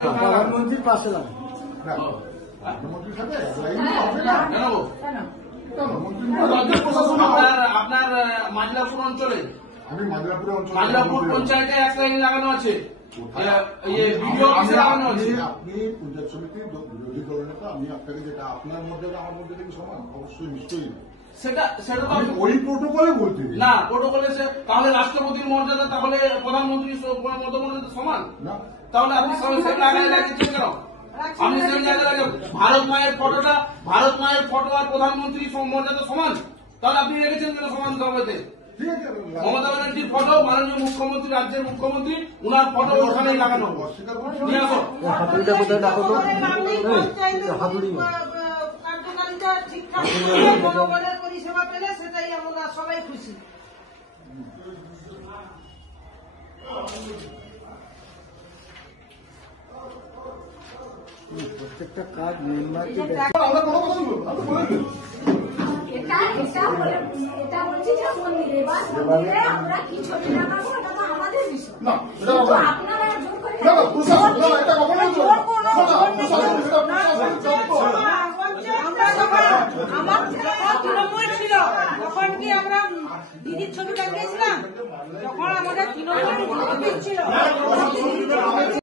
প্রধানমন্ত্রীর পাশে লাগে আপনার মাজলাপুর অঞ্চলে আমি মাজলাপুর পঞ্চায়েতে এক লাইন লাগানো আছে। আপনি পঞ্চায়েত সমিতির বিরোধী দলের নেতা, আমি আপনাকে যেটা আপনার মর্যাদা আমার মর্যাদা কি সমান? অবশ্যই নিশ্চয়ই সেটা ওই প্রোটোকলে বলতে না, প্রোটোকলে তাহলে রাষ্ট্রপতির মর্যাদা তাহলে প্রধানমন্ত্রীর মর্যাদা সমান না, তাহলে আপনি লাগাই লাগিয়েছেন কেন? আপনি সেই জায়গায় ভারত মায়ের ফটো আর প্রধানমন্ত্রীর মর্যাদা সমান, তাহলে আপনি রেখেছেন কেন সমান সভাপতি? মমতা ব্যানার্জির ফটো, মাননীয় মুখ্যমন্ত্রী, রাজ্যের মুখ্যমন্ত্রী, উনার ফটো ওখানেই লাগানো। নিয়ে আসো ঠিকঠাক পরিষেবা পেলে সেটাই আমরা সবাই খুশি। প্রত্যেকটা কাজ মেম্বারকে এটা বলছি যে মন্দিরে বা মন্দিরে আমরা কি ছবি লাগাবো এটা তো আমাদের বিষয়। আপনারা জোর করে আমার তৃণমূল ছিল তখন কি আমরা দিদির ছবি লাগিয়েছিলাম? যখন আমাদের তৃণমূল ছিল